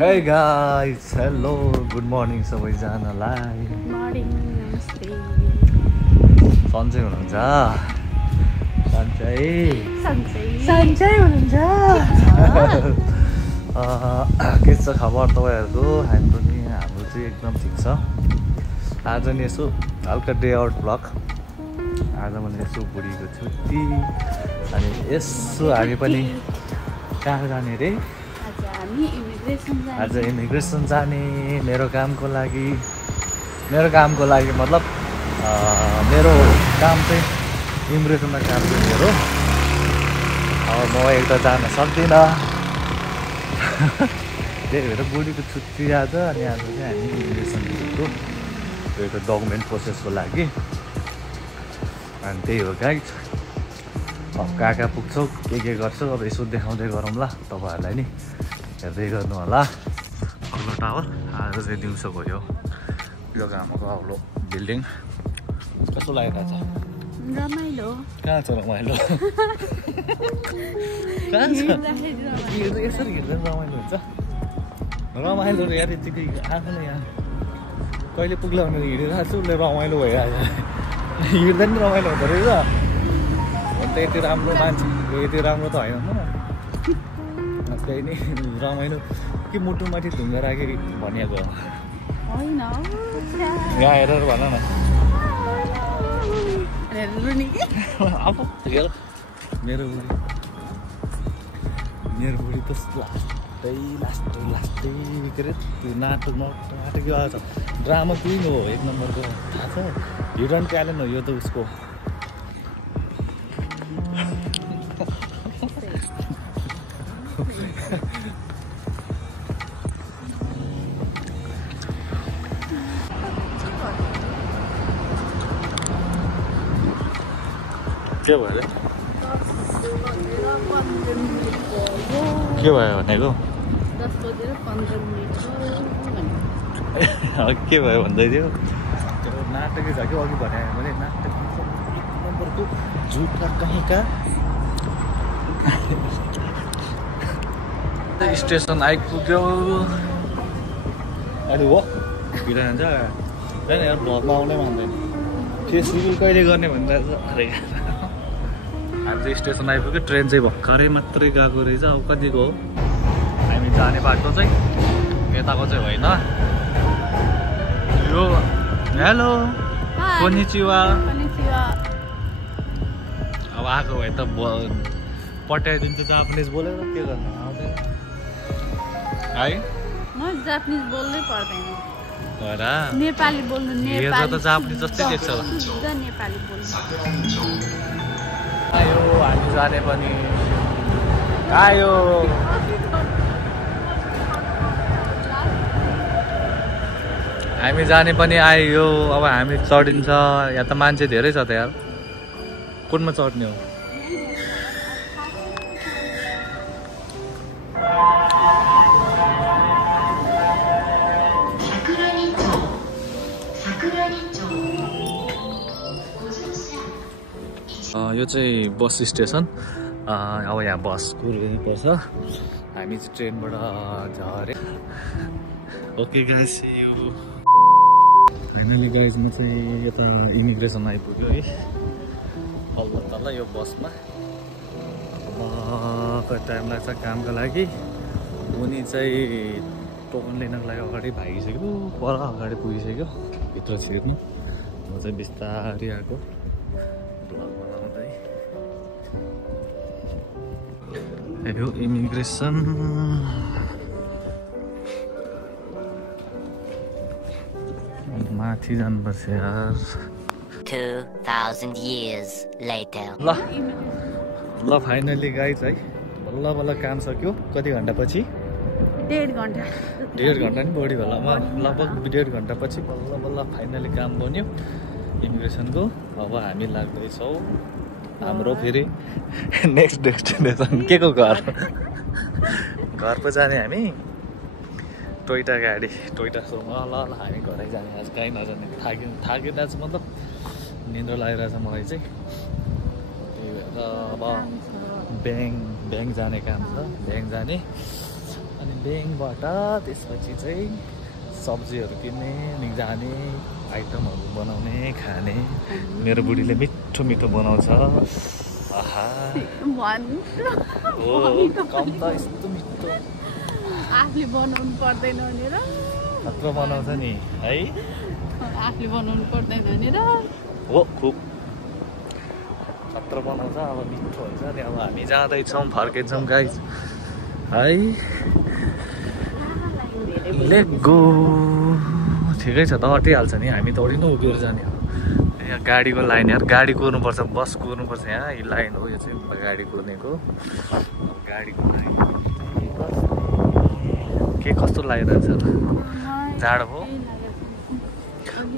Hey guys, hello, good morning सबैजनालाई। Good morning, namaste. सन्चै हुनुहुन्छ? Sunshine. सन्चै हुनुहुन्छ? के छ खबर तपाईँहरूको? हाम्रो चाहिँ एकदम ठिक छ। आज नि यसो हल्का डे आउट ब्लग। आज मैले यसो बुढीको छुट्टी अनि यसो हामी पनि कहाँ जाने रे? आज इमिग्रेसन जाने मेरो कामको लागि मतलब मेरो काम चाहिँ इमिग्रेसनमा काम चाहिँ मेरो। अब म एक त जान सक्दिनँ त्यही भएर बुढीको छुट्टी आज अनि आज चाहिँ हामी इमिग्रेसन गएको एउटा डकुमेन्ट प्रोसेसको लागि अनि त्यही हो गाइज। अब कहाँ कहाँ पुग्छौ के गर्छौ अब यसो देखाउँदै गरौँ ल तपाईँहरूलाई नि हेर्दै गर्नु होला। अग्लो टावर आज चाहिँ दिउँसो गयो यो हाम्रो अग्लो बिल्डिङ कस्तो लागिरहेको छ? रमाइलो। कहाँ छ रमाइलो? कहाँ छ? यसरी हिँड्दा रमाइलो हुन्छ? रमाइलो यार यतिकै आफूले यहाँ कहिले पुग्ला भनेर हिँडिरहेको छु उसले रमाइलो भइरहेको छ। हिँड्दा नि रमाइलो हुँदो रहेछ। अन्त यति राम्रो मान्छे यति राम्रो त होइन म त्यही नै रमाइलो कि मुटुमाथि ढुङ्गा राखेर भनिएको होइन यहाँ हेरेर भन न। अब हेर मेरो बुढी त लास्टै के अरे त्यो नाटक आएको छ। ड्रामा क्विन हो एक नम्बरको थाहा छ। हिडन ट्यालेन्ट हो यो त उसको। के भयो अरे? के भयो भनेको? 10 बजेर 15 मिनेट के भयो भन्दै थियो? त्यो नाटकै छ कि अघि भने मैले नाटक एक नम्बरको झुटका कहीँका। स्टेसन आइपुग्यो अहिले हो भिडियो जान्छ होइन यार भ्लगमा आउनै मान्दैन। फेसबुक कहिले गर्ने भनिरहेको छ। अरे हामी चाहिँ स्टेसन आइपुग्यो। ट्रेन चाहिँ भर्खरै मात्रै गएको रहेछ। अब कतिको हो हामी जाने बाटो चाहिँ यताको चाहिँ होइन यो। Hello konnichiwa. अब आएको भए त पट्याइदिन्छु जापानिज बोलेर के गर्नु आउँदैन है। म जापानिज बोल्नै पर्दैन। हो नेपाली बोल्नु नेपाली त जापानिज जस्तै देख्छ होला। शुद्ध नेपाली बोल्नु। आयो हामी जाने पनि आयो। हामी जाने पनि आयो। अब हामी चढिन्छ। यहाँ त मान्छे धेरै छ त यार। कुनमा चढ्ने हो? यो चाहिँ बस स्टेसन। अब यहाँ बस कुर्नुपर्छ। हामी चाहिँ ट्रेनबाट झरे। ओके गाइस फाइनली गाइस म चाहिँ यता इमिग्रेसन आइपुग्यो है। तल यो बसमा कति टाइम लाग्छ कामको लागि। उनी चाहिँ टोकन लिनको लागि अगाडि भागिसक्यो। पर अगाडि पुगिसक्यो भित्र छिर्नु। म चाहिँ बिस्तारै आएको ब्लग बनाउँदै। यो इमिग्रेसन माथि जानुपर्छ यार। 2000 years later. ल फाइनली गाइज है बल्ल काम सक्यो। कति घन्टा पछि? 1.5 घन्टा। 1.5 घन्टा नि बढी होला। लगभग 1.5 घन्टा पछि बल्ल फाइनली काम बन्यो इमिग्रेसनको। अब हामी लाग्दैछौँ हाम्रो फेरि नेक्स्ट डेस्टिनेसन के को घर पो जाने हामी। टोयोटा गाडी टोयोटा सोमा ल हामी घरै जाने। आज कहीँ नजाने। थाकिरहेको छु मतलब निन्द्रा लागिरहेछ मलाई चाहिँ। त्यही भएर अब ब्याङ्क जाने काम छ, ब्याङ्क जाने। अनि ब्याङ्कबाट त्यसपछि चाहिँ सब्जीहरू किन्ने अनि जाने, आइटमहरू बनाउने, खाने। मेरो बुढीले मिठो मिठो बनाउँछ। आहा हो कम त यस्तो मिठो आफूले बनाउनु पर्दैन भनेर खतरो बनाउँछ नि है। आफूले बनाउनु पर्दैन भनेर हो खुब खतरो बनाउँछ। अब मिठो हुन्छ नि। अब हामी जाँदैछौँ, फर्किन्छौँ गाइस है। Let go. ठिकै छ त, अटिहाल्छ नि। हामी त अडिनु उभिएर जाने हो। यहाँ गाडीको लाइन यार, गाडी कुर्नुपर्छ, बस कुर्नुपर्छ। यहाँ यो लाइन हो, यो चाहिँ गाडी कुर्नेको गाडीको लाइन। के कस्तो लागिरहेछ जाडो हो।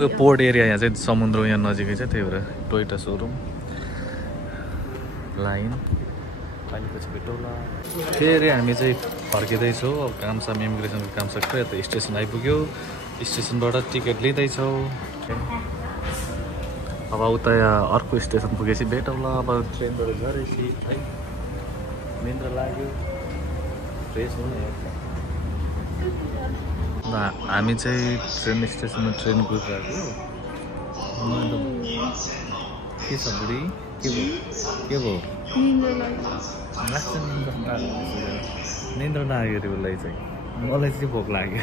यो पोर्ट एरिया यहाँ चाहिँ समुद्र यहाँ नजिकै छ, त्यही भएर टोयोटा सोरुम लाइन। अहिले पछि भेटौँला। फेरि हामी चाहिँ फर्किँदैछौँ। अब कामसाम इमिग्रेसनको काम सक्छ। यता स्टेसन आइपुग्यो, स्टेसनबाट टिकट लिँदैछौँ। अब उता अर्को स्टेसन पुगेपछि भेटौँला। अब ट्रेनबाट झरेपछि है निन्द्रा लाग्यो, फ्रेस हुनु। हामी चाहिँ ट्रेन स्टेसनमा ट्रेन कुदिरहेको। के छ बुढी, के भयो लाग्छ? निन्द्रा लाग्यो अरे उसलाई चाहिँ। मलाई चाहिँ भोक लाग्यो।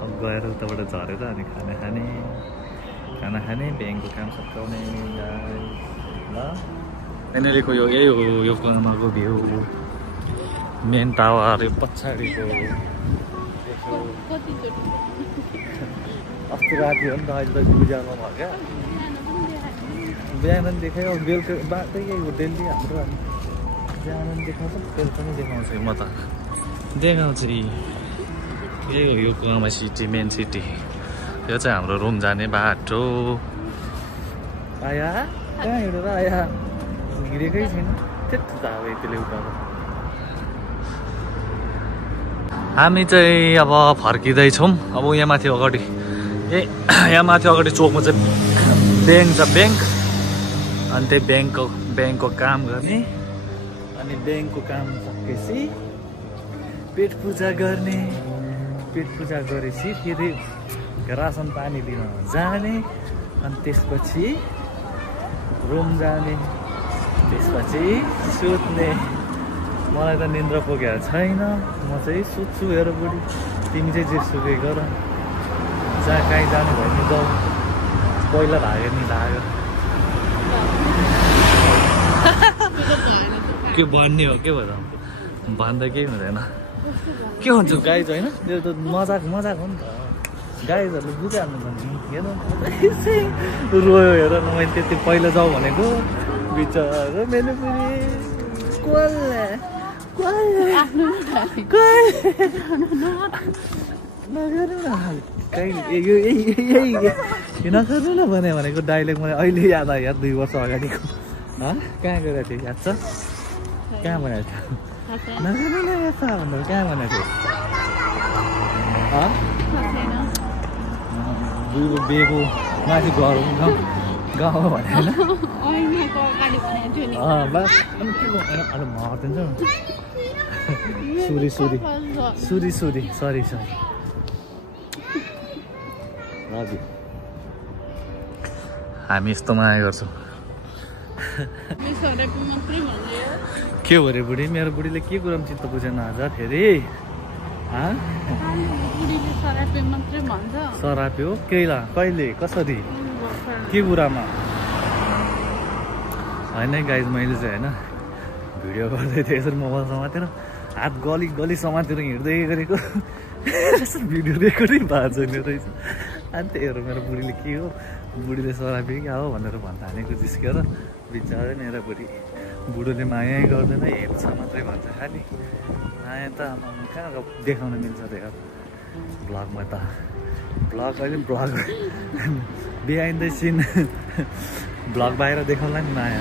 अब गएर उताबाट झरेर अनि खाना खाने ब्याङ्कको काम सकाउने ल। यहाँनिरको यही हो यो कमाको भ्यू। मेन टावर यो पछाडिको। अस्ति राति हो नि त, अहिले त पूजामा भयो क्या। बिहान पनि देखायो, बेलुका बाटै यही हो डेली हाम्रो। बिहान पनि देखाउँछ, बेलुका पनि देखाउँछ। म त देखाउँछ यही हो यो कुआमा सिटी, मेन सिटी। यो चाहिँ हाम्रो रुम जाने बाटो। आया कहाँ हिँडेर आया, हिँडेकै छैन। त्यति त अब यतिले उता हामी चाहिँ अब फर्किँदैछौँ। अब यहाँ माथि अगाडि यहाँ माथि अगाडि चोकमा चाहिँ ब्याङ्क छ, ब्याङ्क। अनि त्यही ब्याङ्कको काम गर्ने। अनि ब्याङ्कको काम सकेपछि पेट पूजा गर्ने। पेट पूजा गरेपछि फेरि रासन पानी लिन जाने। अनि त्यसपछि रुम जाने, त्यसपछि सुत्ने। मलाई त निन्द्रा पुगेको छैन, म चाहिँ सुत्छु। हेर बुढी, तिमी चाहिँ जेसुकै गर, जहाँ कहीँ जानु भयो नि जाऊ। पहिला भाग्यो नि भाग्यो। के भन्ने हो, के भयो भन्दा केही हुँदैन। के हुन्छ गाइज होइन, त्यो त मजाक हो नि त। गाइजहरूले बुझिहाल्नु पर्ने। हेर रोयो, हेर न। मैले त्यति पहिला जाउँ भनेको बिचरा मेरो पनि नगर्नु न भनेको डाइलग मलाई अहिले याद आयो यार। 2 वर्ष अगाडिको। कहाँ गएको थियो याद छ? कहाँ भनेको थियो? नगर्नु न यता भनेर कहाँ भनेको थियो? बेबु माथि घर गाउँ भने होइन। बस अनि के भन्नु, अलि मर्दिन्छ। सुरी सरी हजुर, हामी यस्तो माया गर्छौँ। के हो अरे बुढी? मेरो बुढीले के कुरामा चित्त बुझेन आज फेरि? सराप्यो केला कहिले कसरी के कुरामा? होइन गाइज, मैले चाहिँ होइन भिडियो गर्दै थिएँ यसरी मोबाइल समातेर, हात गली समातेर हिँड्दै गरेको भिडियो रेकर्डिङ भएको छैन रहेछ। अनि त्यही भएर मेरो बुढीले के हो, बुढीले सराप्यो क्या हो भनेर भन्न थालेको जिस्केर। बिचरा मेरो बुढोले माया गर्दैन, हेर्छ मात्रै भन्छ खालि। माया त कहाँ देखाउन मिल्छ त यार ब्लगमा त। ब्लग अहिले blog behind the scene blog बाहिर देखाउला नि माया।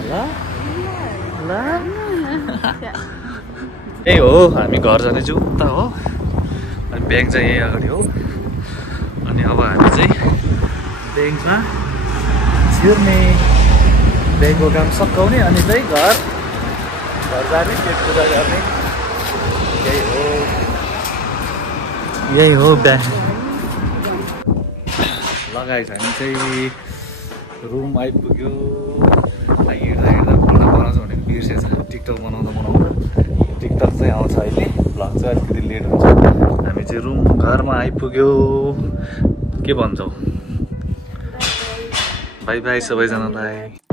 ल यही हो, हामी घर जानेछु उता हो। अनि ब्याङ्क चाहिँ यही अगाडि हो। अनि अब हामी चाहिँ ब्याङ्कमा छिर्ने, ब्याङ्कको काम सकाउने अनि चाहिँ घर घर जाने पेट पूजा गर्ने यही हो बिहान लगाएछ भने चाहिँ रुम आइपुग्यो हिँड्दा हिँड्दा भ्लग बनाउँछ भनेको बिर्सेछ टिकटक बनाउँदा टिकटक चाहिँ आउँछ अहिले भ्लग चाहिँ अलिकति लेट हुन्छ हामी चाहिँ रुम घरमा आइपुग्यो के भन्छौ बाई बाई सबैजनालाई